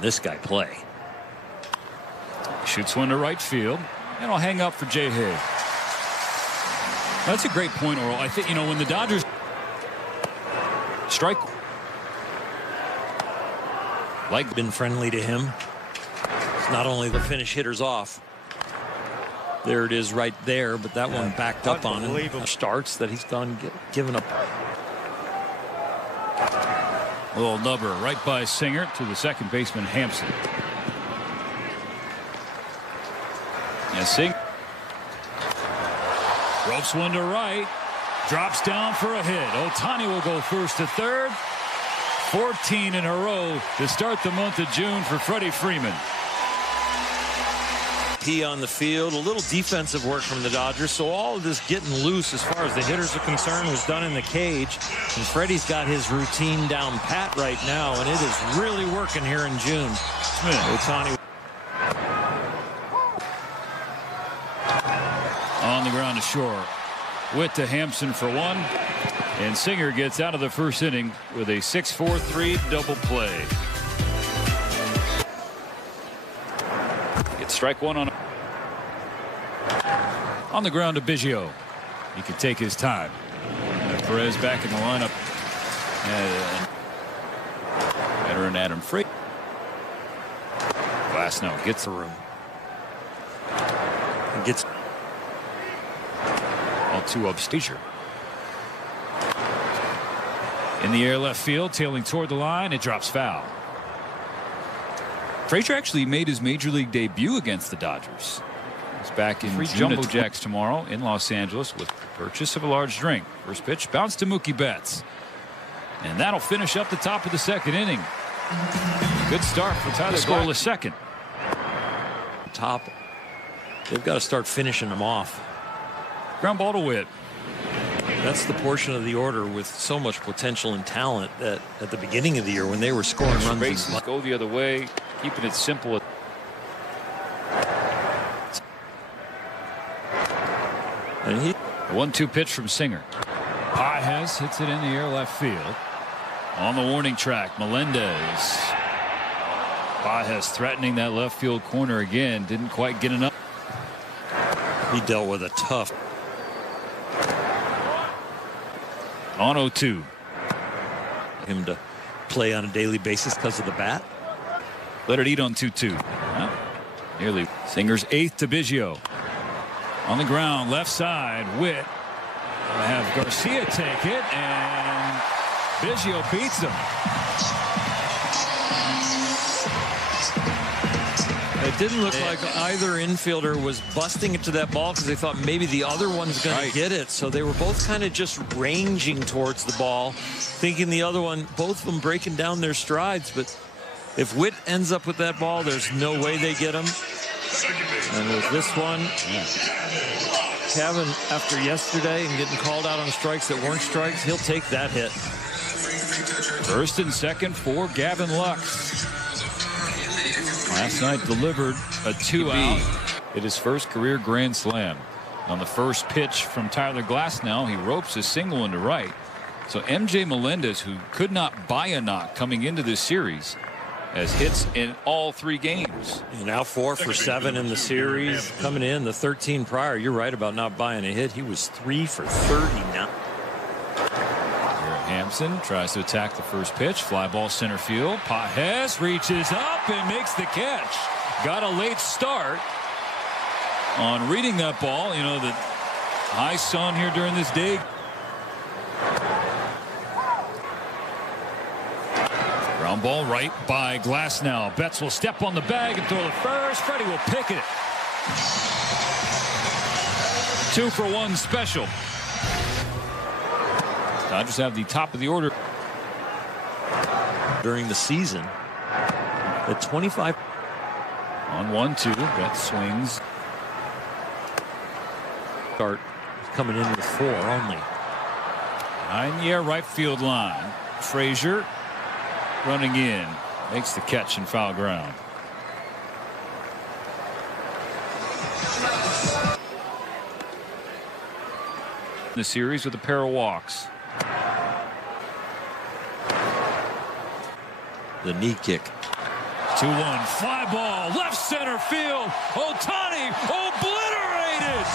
when this guy play. Shoots one to right field, and I'll hang up for Jay Hay. That's a great point, Earl. I think, when the Dodgers strike, been friendly to him. It's not only the finish hitters off. There it is right there, but that one backed up on him. Starts that he's gone given up. Little nubber right by Singer to the second baseman Hampson. And Singer ropes one to right, drops down for a hit. Ohtani will go first to third. 14 in a row to start the month of June for Freddie Freeman. He on the field, a little defensive work from the Dodgers, so all of this getting loose as far as the hitters are concerned was done in the cage, and Freddie's got his routine down pat right now, and it is really working here in June. Ohtani on the ground to short. Witt to Hampson for one, and Singer gets out of the first inning with a 6-4-3 double play. Gets strike one on the ground to Biggio. He can take his time. Perez back in the lineup. Veteran Adam Freight. Glasnow gets the room. gets all two up. Steger in the air left field, tailing toward the line. It drops foul. Frazier actually made his major league debut against the Dodgers. He's back in Jumbo Jacks tomorrow in Los Angeles with the purchase of a large drink. First pitch bounced to Mookie Betts, and that'll finish up the top of the second inning. Good start for Tyler. Scoreless second. Top. They've got to start finishing them off. Ground ball to Witt. That's the portion of the order with so much potential and talent that at the beginning of the year when they were scoring runs. Bases go the other way, keeping it simple. And he, a 1-2 pitch from Singer. Pages hits it in the air left field. On the warning track, Melendez. Pages threatening that left field corner again. Didn't quite get enough. He dealt with a tough. On 0-2. Him to play on a daily basis because of the bat. Let it eat on 2-2. Well, nearly. Singer's eighth to Biggio. On the ground, left side, Witt. Gonna have Garcia take it, and Biggio beats him. It didn't look like either infielder was busting it to that ball because they thought maybe the other one's going to get it. So they were both kind of just ranging towards the ball, thinking the other one, both of them breaking down their strides. But if Witt ends up with that ball, there's no way they get him. And with this one, Kevin, after yesterday and getting called out on strikes that weren't strikes, he'll take that hit. First and second for Gavin Lux. Last night delivered a 2-out. Hit his first career grand slam. On the first pitch from Tyler Glasnow, he ropes a single into right. So MJ Melendez, who could not buy a knock coming into this series, has hits in all three games. He's now 4 for 7 in the series. Coming in the 13 prior. You're right about not buying a hit. He was 3 for 30 now. Hampson tries to attack the first pitch. Fly ball center field. Pages reaches up and makes the catch. Got a late start on reading that ball. You know, the high sun here during this day. Ground ball right by Glasnow. Betts will step on the bag and throw the first. Freddie will pick it. 2-for-1 special. Dodgers have the top of the order during the season at 25. On 1-2. Betts swings. Start coming in with 4 only. Nine-year right field line. Frazier running in, makes the catch in foul ground. The series with a pair of walks. The knee kick 2-1. Fly ball. Left center field. Ohtani obliterated.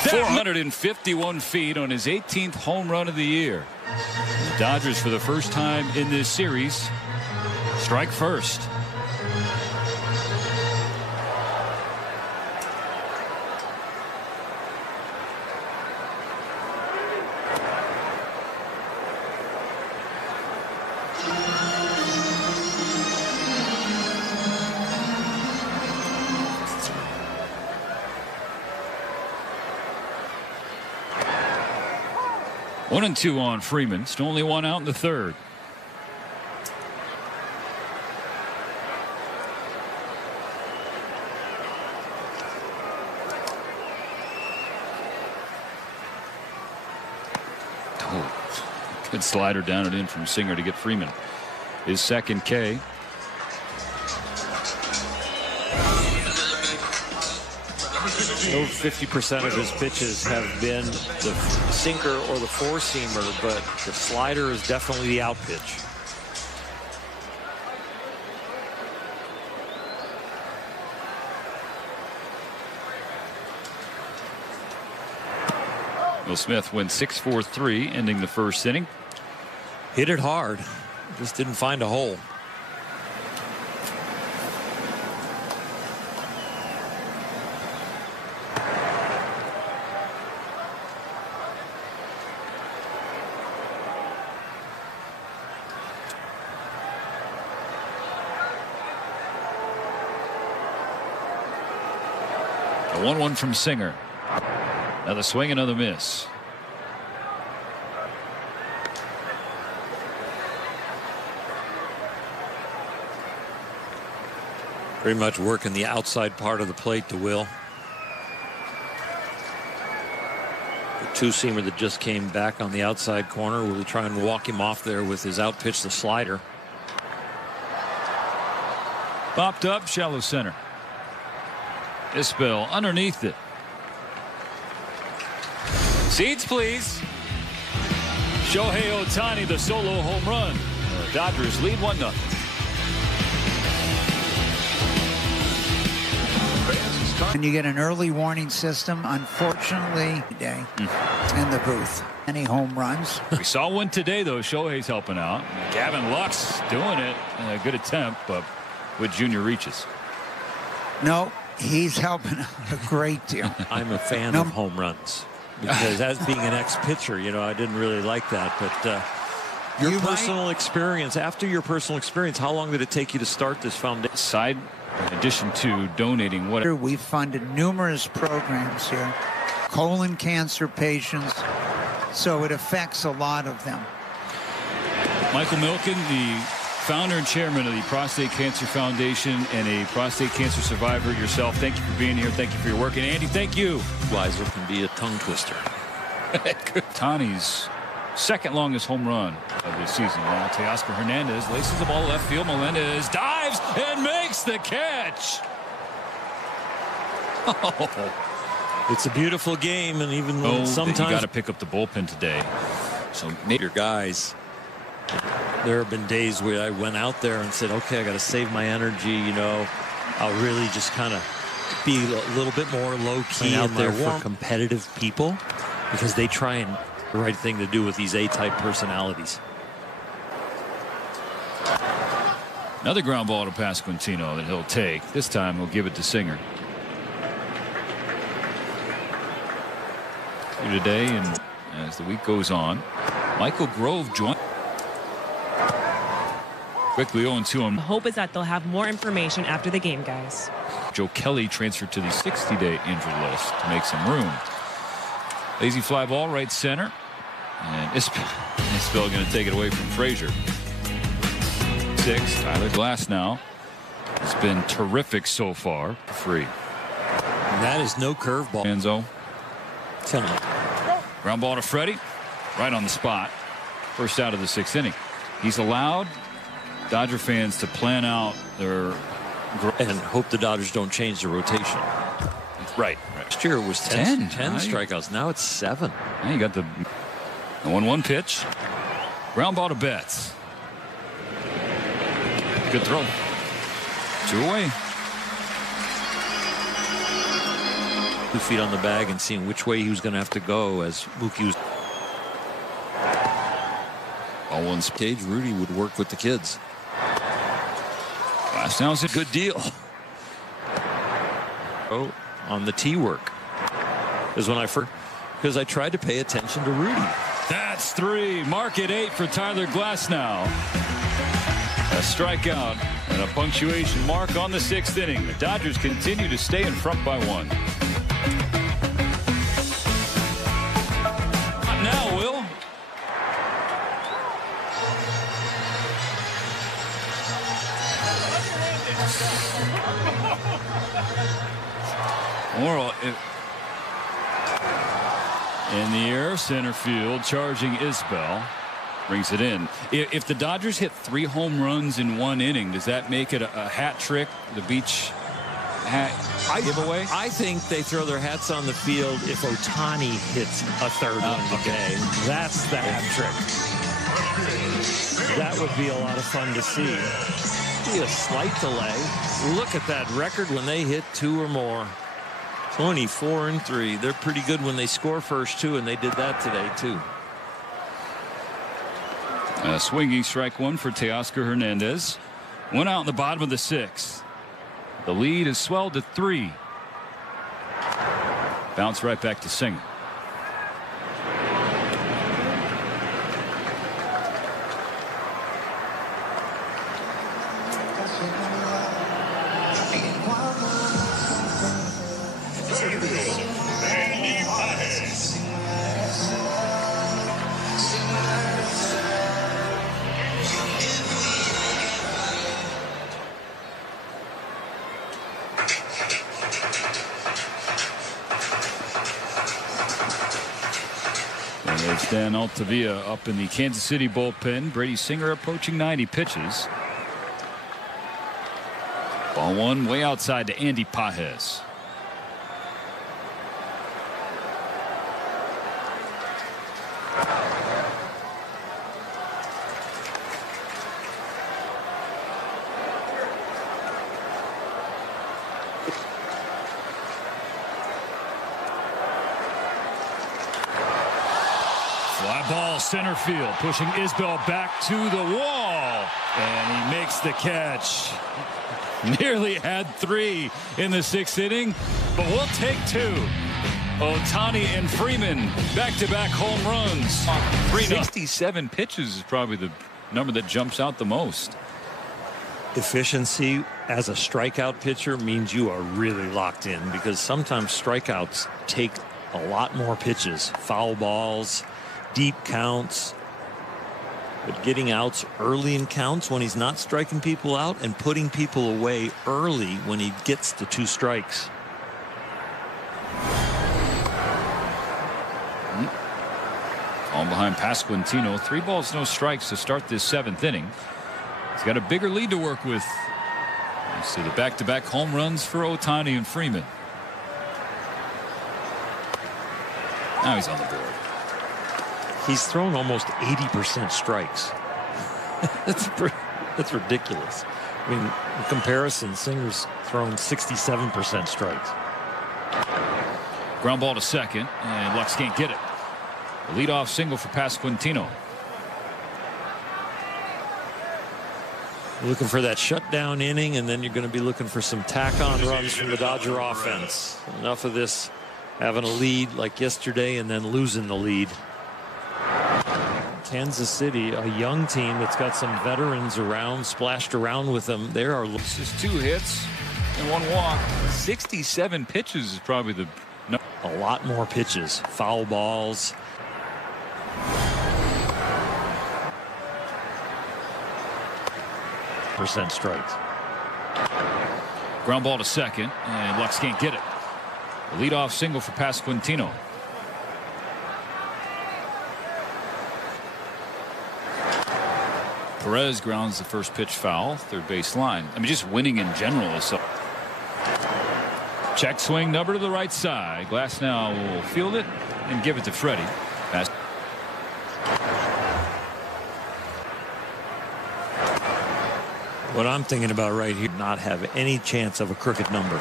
.451 feet on his 18th home run of the year. The Dodgers, for the first time in this series, strike first. One and two on Freeman. Still only one out in the third. Oh, good slider down and in from Singer to get Freeman his second K. No 50% of his pitches have been the sinker or the four-seamer, but the slider is definitely the out pitch. Will Smith wins 6-4-3, ending the first inning. Hit it hard, just didn't find a hole. A 1-1 from Singer. Another swing, another miss. Pretty much working the outside part of the plate to Will. The two-seamer that just came back on the outside corner. Will he try and walk him off there with his out pitch, the slider? Popped up, shallow center. Isbell underneath it. Seats, please. Shohei Ohtani, the solo home run. The Dodgers lead 1-0. And you get an early warning system, unfortunately, today in the booth. Any home runs? We saw one today, though. Shohei's helping out. Gavin Lux doing it. A good attempt, but with junior reaches. No, he's helping out a great deal. I'm a fan of home runs because as being an ex-pitcher, you know, I didn't really like that. But your personal experience, after your personal experience, how long did it take you to start this foundation? Side, in addition to donating whatever. We've funded numerous programs here, colon cancer patients, so it affects a lot of them. Michael Milken, the founder and chairman of the Prostate Cancer Foundation and a prostate cancer survivor yourself. Thank you for being here. Thank you for your work. And Andy, thank you. Weiser can be a tongue twister. Tani's second longest home run of the season. Now Teoscar Hernandez laces the ball left field. Melendez dives and makes the catch. Oh. It's a beautiful game, and even though sometimes you got to pick up the bullpen today. So maybe your guys. There have been days where I went out there and said, okay, I got to save my energy. You know, I'll really just kind of be a little bit more low key out there for competitive people, because they try and the right thing to do with these A-type personalities. Another ground ball to Pasquantino that he'll take. This time he'll give it to Singer. Here today, and as the week goes on, Michael Grove joined. Quickly 0-2 on. The hope is that they'll have more information after the game, guys. Joe Kelly transferred to the 60-day injured list to make some room. Lazy fly ball right center, and Isbell going to take it away from Frazier. 6. Tyler Glass now has been terrific so far. Free. And that is no curveball. Enzo. Tell me. Ground ball to Freddie, right on the spot. First out of the 6th inning. He's allowed Dodger fans to plan out their and hope the Dodgers don't change the rotation. Right. Last year it was 10 strikeouts. Now it's 7. And you got the 1-1 pitch. Ground ball to Betts. Good throw. 2 away. 2 feet on the bag and seeing which way he was going to have to go as Mookie was. All one stage, Rudy would work with the kids. Last down's a good deal. Oh, on the tee work is when because I tried to pay attention to Rudy. That's 3. Mark at 8 for Tyler Glasnow. A strikeout and a punctuation mark on the 6th inning. The Dodgers continue to stay in front by 1. Not now, Will. Moral in the air, center field, charging Isbell. Brings it in. If the Dodgers hit 3 home runs in 1 inning, does that make it a hat trick? The beach hat giveaway? I think they throw their hats on the field if Ohtani hits a 3rd one today. That's the hat trick. That would be a lot of fun to see. Be a slight delay. Look at that record when they hit 2 or more. 24-3. They're pretty good when they score first too, and they did that today too. A swinging strike 1 for Teoscar Hernandez. 1 out in the bottom of the 6th. The lead is swelled to 3. Bounce right back to Singer. Dan Altavia up in the Kansas City bullpen. Brady Singer approaching 90 pitches. Ball 1 way outside to Andy Pages. Ball center field, pushing Isbell back to the wall, and he makes the catch. Nearly had 3 in the 6th inning, but we'll take 2. Ohtani and Freeman back-to-back home runs. 67 pitches is probably the number that jumps out the most. Efficiency as a strikeout pitcher means you are really locked in, because sometimes strikeouts take a lot more pitches, foul balls, deep counts, but getting outs early in counts when he's not striking people out and putting people away early when he gets the 2 strikes. On behind Pasquantino, 3 balls, no strikes to start this 7th inning. He's got a bigger lead to work with. You see the back-to-back home runs for Ohtani and Freeman. Now he's on the board. He's thrown almost 80% strikes. That's ridiculous. I mean, in comparison, Singer's thrown 67% strikes. Ground ball to second, and Lux can't get it. The leadoff single for Pasquantino. Looking for that shutdown inning, and then you're going to be looking for some tack-on runs from the Dodger offense. Enough of this having a lead like yesterday and then losing the lead. Kansas City, a young team that's got some veterans around, splashed around with them. There are just 2 hits and 1 walk. 67 pitches is probably the a lot more pitches, foul balls. Percent strikes. Ground ball to second, and Lux can't get it. The leadoff single for Pasquantino. Perez grounds the first pitch foul, third base line. I mean, just winning in general is so. Check swing number to the right side. Glass now will field it and give it to Freddie. Pass. What I'm thinking about right here, not have any chance of a crooked number.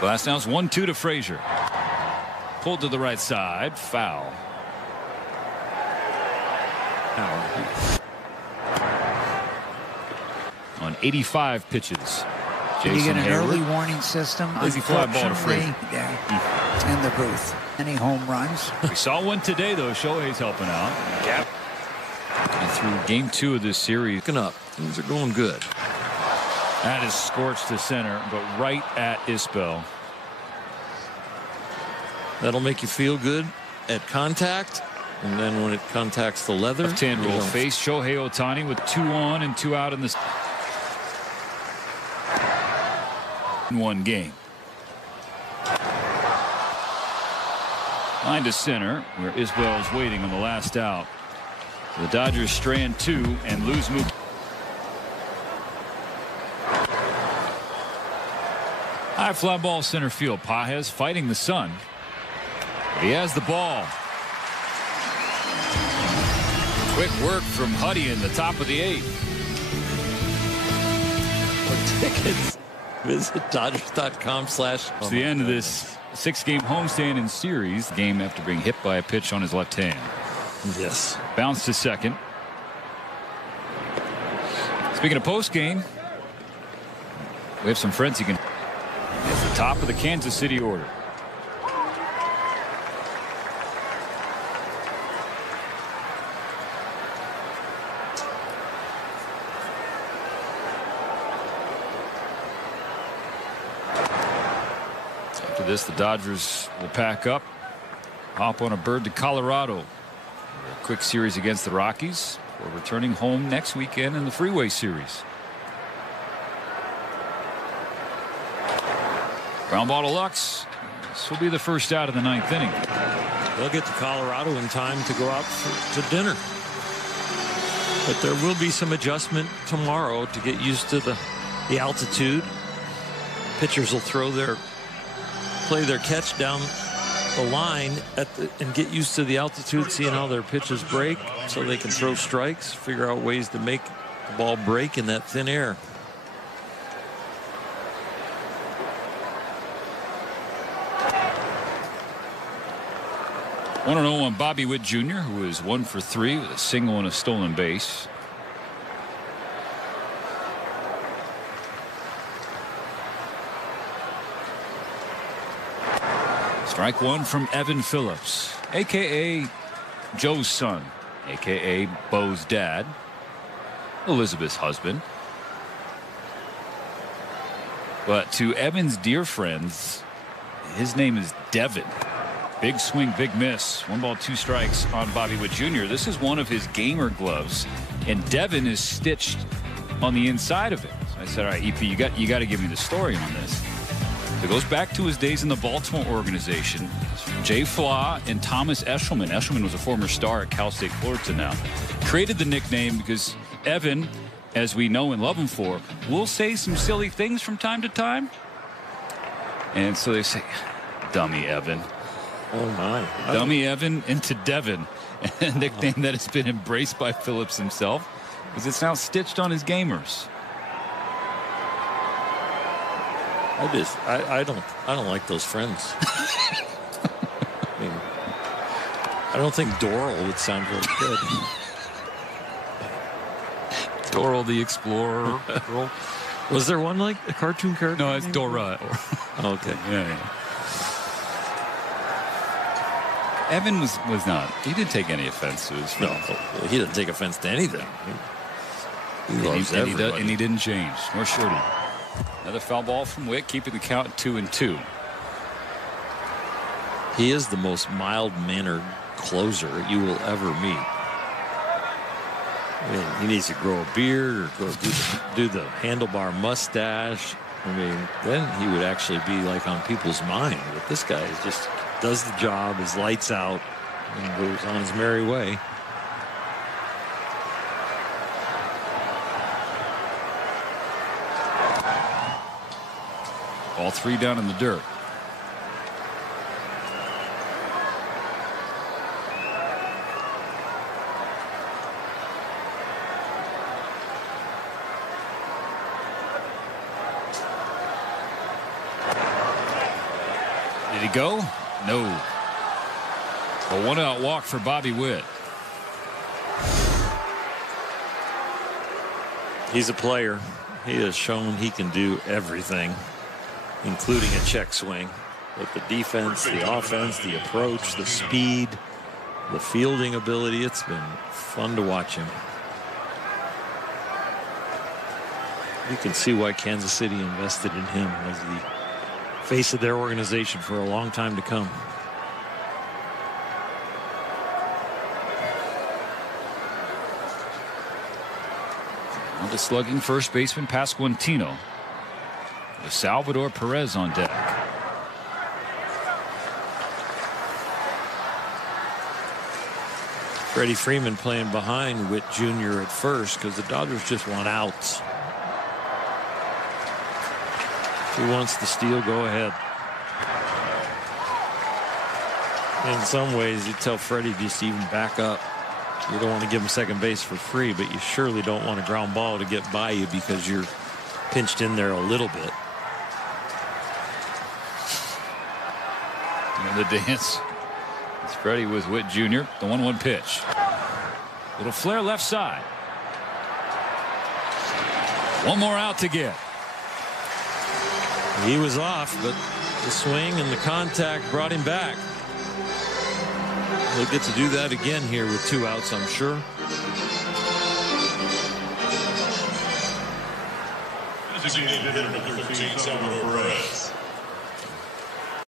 Glass now's 1-2 to Frazier. Pulled to the right side. Foul. On 85 pitches. Did you get an Hayward. early warning system? Lazy fly ball to Unfortunately, yeah, in the booth. Any home runs? We saw one today, though. Shohei's helping out. Gap. And through game 2 of this series. Looking up. Things are going good. That is scorched to center, but right at Isbell. That'll make you feel good at contact. And then when it contacts the leather. Left-hand will face Shohei Ohtani with 2 on and 2 out in the one game. Line to center where Isbell is waiting on the last out. The Dodgers strand 2 and lose Mookie. High fly ball center field. Pages fighting the sun. But he has the ball. Quick work from Huddy in the top of the 8th. For tickets, visit Dodgers.com/. It's the end of this 6-game homestand in series. Game after being hit by a pitch on his left hand. Yes. Bounce to second. Speaking of post game, we have some friends you can. At the top of the Kansas City order. After this, the Dodgers will pack up, hop on a bird to Colorado. A quick series against the Rockies. We're returning home next weekend in the Freeway Series. Ground ball to Lux. This will be the first out of the 9th inning. They'll get to Colorado in time to go out to dinner. But there will be some adjustment tomorrow to get used to the altitude. Pitchers will play their catch down the line and get used to the altitude, seeing how their pitches break so they can throw strikes, figure out ways to make the ball break in that thin air. One 1-0 on Bobby Witt Jr., who is 1 for 3 with a single and a stolen base. Strike 1 from Evan Phillips, a.k.a. Joe's son, a.k.a. Bo's dad, Elizabeth's husband. But to Evan's dear friends, his name is Devin. Big swing, big miss. 1 ball, 2 strikes on Bobby Witt Jr. This is one of his gamer gloves, and Devin is stitched on the inside of it. So I said, all right, EP, you got to give me the story on this. It goes back to his days in the Baltimore organization. Jay Flaw and Thomas Eshelman. Eshelman was a former star at Cal State Fullerton now. Created the nickname because Evan, as we know and love him for, will say some silly things from time to time. And so they say, dummy Evan. Oh, my. Dummy Evan into Devin. A nickname that has been embraced by Phillips himself because it's now stitched on his gamers. I don't like those friends. I mean, I don't think Doral would sound really good. Doral the Explorer. Was there one like a cartoon character? No, it's Dora. Okay. Yeah. Evan was not. He didn't take any offense to his friends. No, he didn't take offense to anything. He loves everybody. And he didn't change, nor should he. Another foul ball from Witt, keeping the count 2-2. He is the most mild-mannered closer you will ever meet. I mean, he needs to grow a beard or go do the handlebar mustache. I mean, then he would actually be like on people's mind. But this guy just does the job, his lights out, and goes on his merry way. All three down in the dirt. Did he go? No. A one-out walk for Bobby Witt. He's a player. He has shown he can do everything, including a check swing. But the defense, the offense, the approach, the speed, the fielding ability, it's been fun to watch him. You can see why Kansas City invested in him as the face of their organization for a long time to come. On to slugging first baseman Pasquantino with Salvador Perez on deck. Freddie Freeman playing behind Witt Jr. at first because the Dodgers just want outs. If he wants to steal, go ahead. In some ways, you tell Freddie just even back up. You don't want to give him second base for free, but you surely don't want a ground ball to get by you because you're pinched in there a little bit. And the dance. It's Freddie with Witt Jr. The 1-1 pitch. Little flare left side. One more out to get. He was off, but the swing and the contact brought him back. He'll get to do that again here with 2 outs, I'm sure. Designated hitter number 13, Salvador Perez.